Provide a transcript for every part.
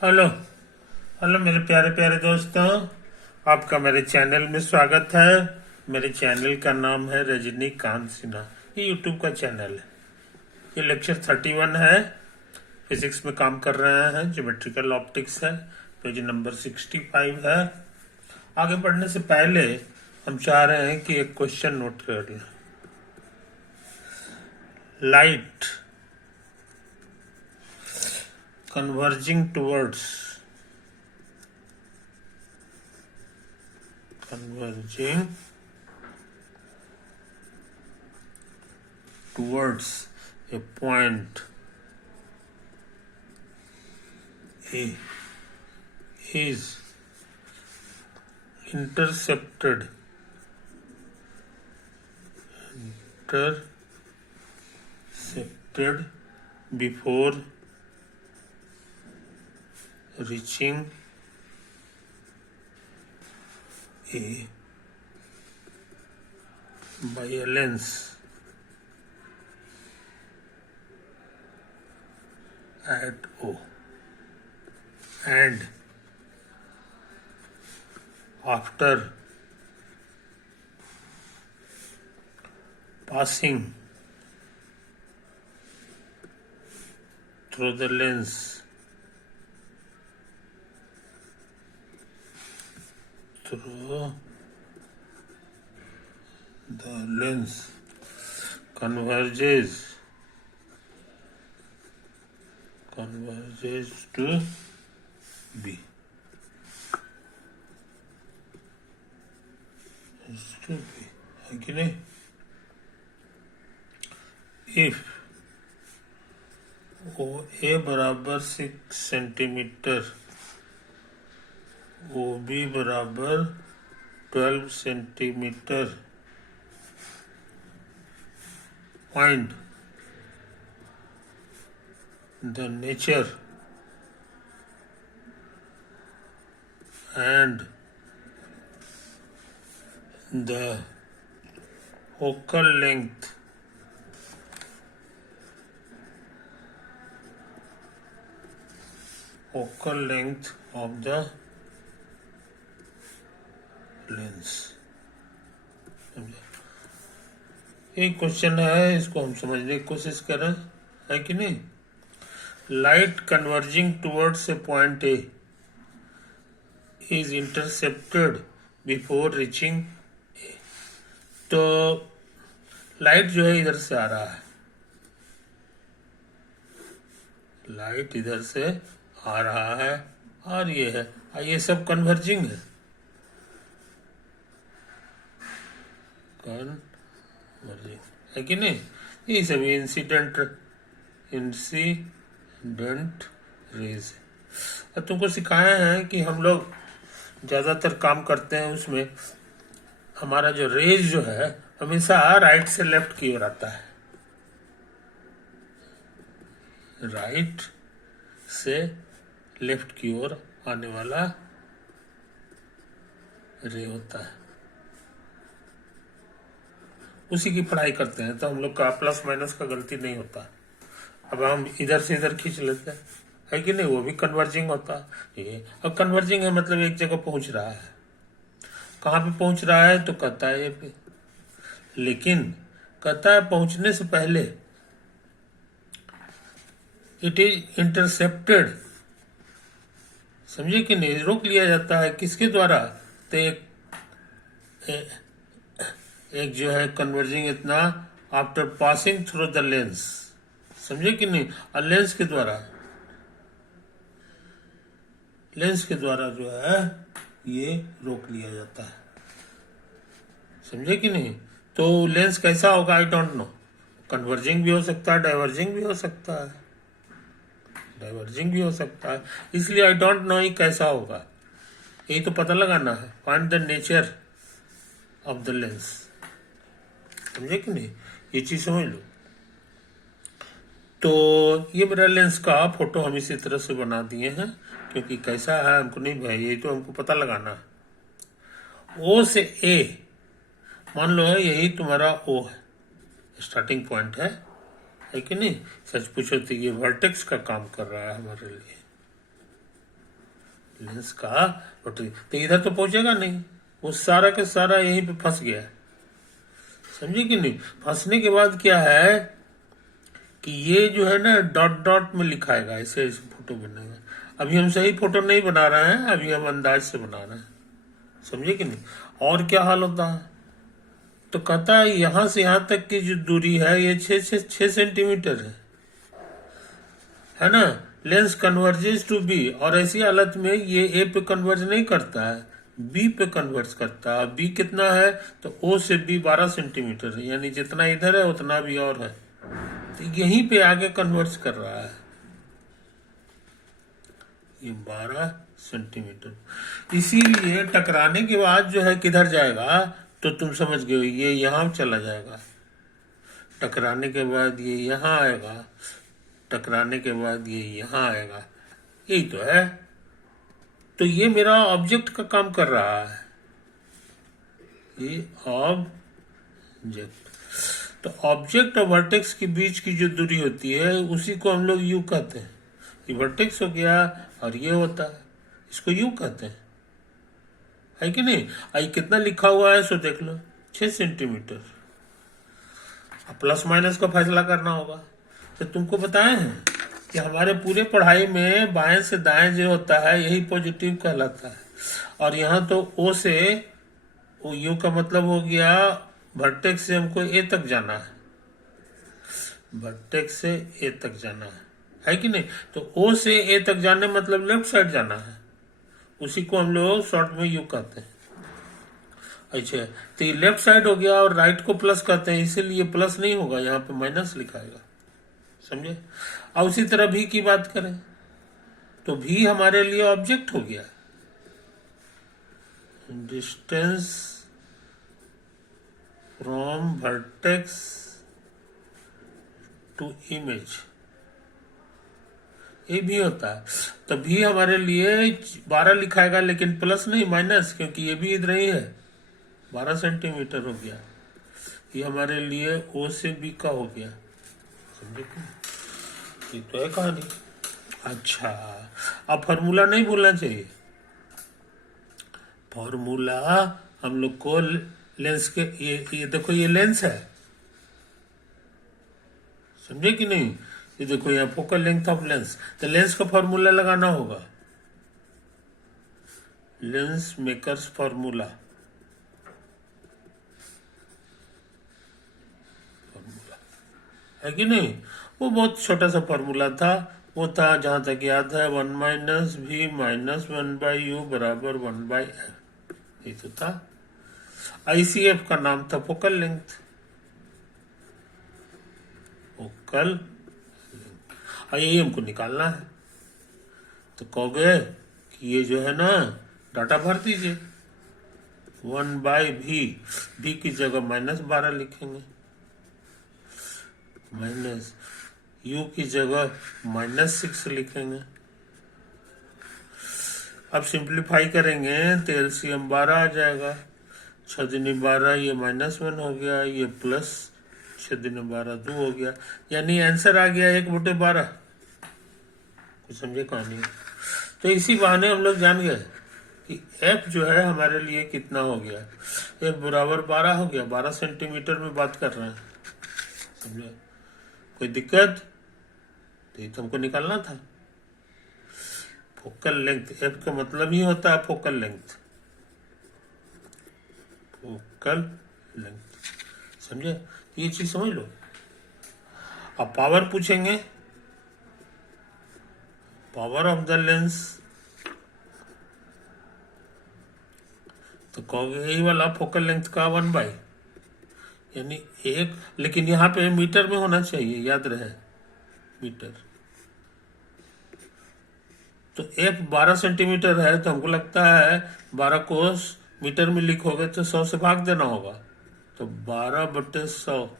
Hello. Hello मेरे प्यारे प्यारे दोस्तों, आपका मेरे चैनल में स्वागत है। मेरे चैनल का नाम है रजनीकांत सिन्हा। ये यूट्यूब का चैनल है। ये लेक्चर 31 है। फिजिक्स में काम कर रहे हैं, ज्योमेट्रिकल ऑप्टिक्स है। पेज नंबर 65 है। आगे बढ़ने से पहले हम चाह रहे हैं कि एक क्वेश्चन नोट कर लें। Light converging towards converging towards a point A is intercepted before reaching A by a lens at O, and after passing through the lens converges to B. है कि नहीं? If OA बराबर 6 centimetre, OB बराबर 12 centimetre, find the nature and the focal length of the lens. एक question है, इसको हम समझने की कोशिश कर रहे हैं, है कि नहीं? Light converging towards a point A is intercepted before reaching A. तो लाइट जो है इधर से आ रहा है, लाइट इधर से आ रहा है और ये है, ये सब कन्वर्जिंग है, है कि नहीं? ये सभी इंसिडेंट रेज। अब तुमको सिखाया है कि हम लोग ज्यादातर काम करते हैं, उसमें हमारा जो रेज जो है हमेशा राइट से लेफ्ट की ओर आता है, राइट से लेफ्ट की ओर आने वाला रे होता है। उसी की पढ़ाई करते हैं तो हम लोग का प्लस माइनस का गलती नहीं होता। अब हम इधर से इधर खींच लेते हैं, है कि नहीं? वो भी कन्वर्जिंग होता है। ये अब कन्वर्जिंग है मतलब एक जगह पहुंच रहा है। कहाँ पे पहुंच रहा है? तो कहता है ये पे, लेकिन कहता है पहुंचने से पहले इट इज इंटरसेप्टेड। समझे कि नहीं? रोक लिया जाता है किसके द्वारा? तो एक जो है कन्वर्जिंग इतना after passing through the lens. समझे कि नहीं? और लेंस के द्वारा जो है ये रोक लिया जाता है। समझे कि नहीं? तो लेंस कैसा होगा? I don't know. कन्वर्जिंग भी हो सकता है, डाइवर्जिंग भी हो सकता है, इसलिए आई डोंट नो ही कैसा होगा, यही तो पता लगाना है। Find the nature of the lens. समझे कि नहीं? ये चीज समझ लो। तो ये मेरा लेंस का फोटो हम इसी तरह से बना दिए हैं, क्योंकि कैसा है हमको नहीं भाई, ये तो हमको पता लगाना है। ओ से ए मान लो है, यही तुम्हारा ओ है, स्टार्टिंग पॉइंट है कि नहीं? सच पूछो तो ये वर्टेक्स का काम कर रहा है हमारे लिए। लेंस का रोटेशन, तो इधर तो पहुंचेगा नहीं, वो सारा का सारा यहीं पे फंस गया। समझे कि नहीं? फंसने के बाद क्या है कि ये जो है ना डॉट डॉट में लिखाएगा, ऐसे ऐसे फोटो बनेगा। अभी हम सही फोटो नहीं बना रहे हैं, अभी हम अंदाज से बना रहे हैं। समझे कि नहीं? और क्या हाल होता है, तो कहता है यहां से यहां तक की जो दूरी है ये 6 सेंटीमीटर है ना। लेंस कन्वर्जेस टू बी, और ऐसी हालत में ये ए पे कन्वर्ज नहीं करता है, बी पे कन्वर्ज करता है। बी कितना है, तो ओ से बी 12 सेंटीमीटर है, यानी जितना इधर है उतना भी और है, तो यहीं पे आगे कन्वर्ज कर रहा है ये 12 सेंटीमीटर। इसीलिए टकराने के बाद जो है किधर जाएगा, तो तुम समझ गए, ये यहां चला जाएगा, टकराने के बाद ये यहां आएगा, टकराने के बाद ये यहां आएगा, यही तो है। तो ये मेरा ऑब्जेक्ट का काम कर रहा है, ये ऑब्जेक्ट। तो ऑब्जेक्ट और वर्टेक्स के बीच की जो दूरी होती है उसी को हम लोग यू कहते हैं। ये वर्टेक्स हो गया और ये होता है, इसको यू कहते हैं, है कि नहीं? आई कितना लिखा हुआ है सो देख लो, 6 सेंटीमीटर। अब प्लस माइनस का फैसला करना होगा। तो तुमको बताए हैं कि हमारे पूरे पढ़ाई में बाएं से दाएं जो होता है यही पॉजिटिव कहलाता है। और यहाँ तो ओ से ओ, यू का मतलब हो गया वर्टेक्स से हमको ए तक जाना है, वर्टेक्स से ए तक जाना है कि नहीं? तो ओ से ए तक जाने मतलब लेफ्ट साइड जाना है, उसी को हम लोग शॉर्ट में यू कहते हैं। अच्छा, तो ये लेफ्ट साइड हो गया, और राइट को प्लस कहते हैं, इसीलिए प्लस नहीं होगा, यहाँ पे माइनस लिखाएगा। समझे? और उसी तरह भी की बात करें तो भी हमारे लिए ऑब्जेक्ट हो गया। Distance from vertex to image, ये भी होता है। तो भी हमारे लिए 12 लिखाएगा, लेकिन प्लस नहीं माइनस, क्योंकि ये भी इधर ही है, 12 सेंटीमीटर हो गया। ये हमारे लिए ओ से बी का हो गया। समझे? ये तो है कहानी। अच्छा, अब फॉर्मूला नहीं भूलना चाहिए। फॉर्मूला हम लोग को लेंस के, ये देखो ये लेंस है, समझे कि नहीं? ये देखो यहाँ फोकल लेंथ ऑफ लेंस, तो लेंस का फॉर्मूला लगाना होगा, लेंस मेकर्स फॉर्मूला। है कि नहीं? वो बहुत छोटा सा फॉर्मूला था, वो था जहां तक याद है 1 माइनस भी माइनस 1/u बराबर 1/f, ये तो था। आईसीएफ का नाम था फोकल लेंथ, फोकल लेंथ, और यही हमको निकालना है। तो कहोगे कि ये जो है ना डाटा भर दीजिए, 1/v, भी की जगह -12 लिखेंगे, माइनस u की जगह -6 लिखेंगे। अब सिंप्लीफाई करेंगे तो एलसीएम 12 आ जाएगा, 6 दूनी 12, ये -1 हो गया, ये प्लस 6 दूनी 12 2 हो गया, यानी आंसर आ गया 1/12। कुछ समझे कहानी? तो इसी बहाने हम लोग जान गए कि f जो है हमारे लिए कितना हो गया, f बराबर 12 हो गया, 12 सेंटीमीटर में बात कर रहे हैं। समझे? कोई दिक्कत? तो ये तो हमको निकालना था। फोकल लेंथ, एफ का मतलब ही होता है फोकल लेंथ, फोकल लेंथ। समझे? ये चीज समझ लो। अब पावर पूछेंगे, पावर ऑफ द लेंस, तो कहोगे यही वाला फोकल लेंथ का 1/, यानी 1, लेकिन यहाँ पे मीटर में होना चाहिए, याद रहे मीटर। तो f 12 सेंटीमीटर है, तो हमको लगता है 12 को मीटर में लिखोगे तो 100 से भाग देना होगा, तो 12/100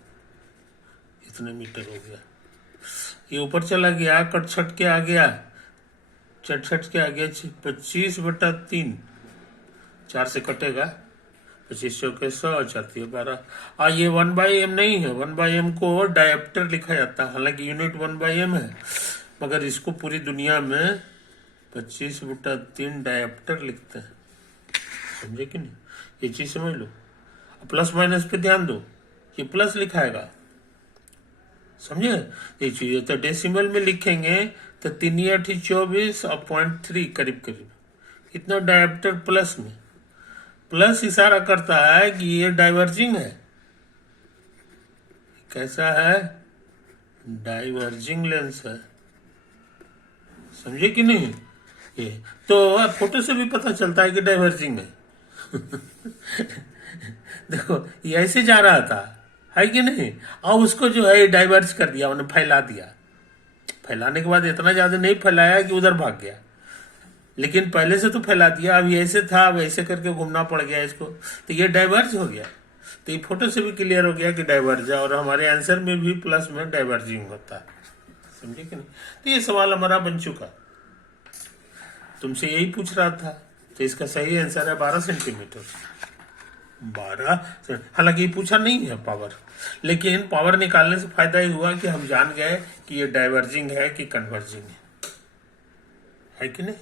इतने मीटर हो गया। ये ऊपर चला गया, कट छट के आ गया, चट छट के आ गया 25/3, 4 से कटेगा, 25 चौके 100 जाती है 12। ये 1/m नहीं है, 1/m को डायप्टर लिखा जाता है, हालांकि यूनिट 1/m है, मगर इसको पूरी दुनिया में 25/3 डायप्टर लिखते हैं। समझे कि नहीं? ये चीज समझ लो। प्लस माइनस पे ध्यान दो, ये प्लस लिखाएगा। समझे? ये चीज तो डेसिमल में लिखेंगे तो 3×8 = 24 और 0.3 करीब करीब इतना डायप्टर प्लस में। प्लस इशारा करता है कि ये डाइवर्जिंग है। कैसा है? डाइवर्जिंग लेंस है। समझे कि नहीं? ये तो फोटो से भी पता चलता है कि डाइवर्जिंग है। देखो ये ऐसे जा रहा था, है कि नहीं? और उसको जो है डाइवर्ज कर दिया, उन्हें फैला दिया। फैलाने के बाद इतना ज्यादा नहीं फैलाया कि उधर भाग गया, लेकिन पहले से तो फैला दिया। अब ऐसे था, अब ऐसे करके घूमना पड़ गया इसको, तो ये डाइवर्ज हो गया। तो ये फोटो से भी क्लियर हो गया कि डाइवर्ज है, और हमारे आंसर में भी प्लस में डाइवर्जिंग होता है। समझे कि नहीं? तो ये सवाल हमारा बन चुका। तुमसे यही पूछ रहा था, तो इसका सही आंसर है 12 सेंटीमीटर। 12। हालांकि ये पूछा नहीं है पावर, लेकिन पावर निकालने से फायदा ही हुआ कि हम जान गए कि ये डाइवर्जिंग है कि कन्वर्जिंग है कि नहीं?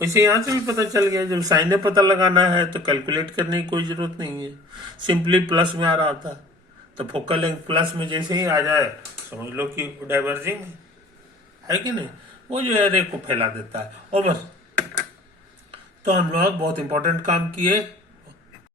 वैसे यहाँ से भी पता चल गया, जब साइने पता लगाना है तो कैलकुलेट करने की कोई जरूरत नहीं है, सिंपली प्लस में आ रहा था। तो फोकल लेंथ प्लस में जैसे ही आ जाए समझ लो कि डाइवर्जिंग है कि नहीं? वो जो है रे को फैला देता है, और बस। तो हम लोग बहुत इंपॉर्टेंट काम किए।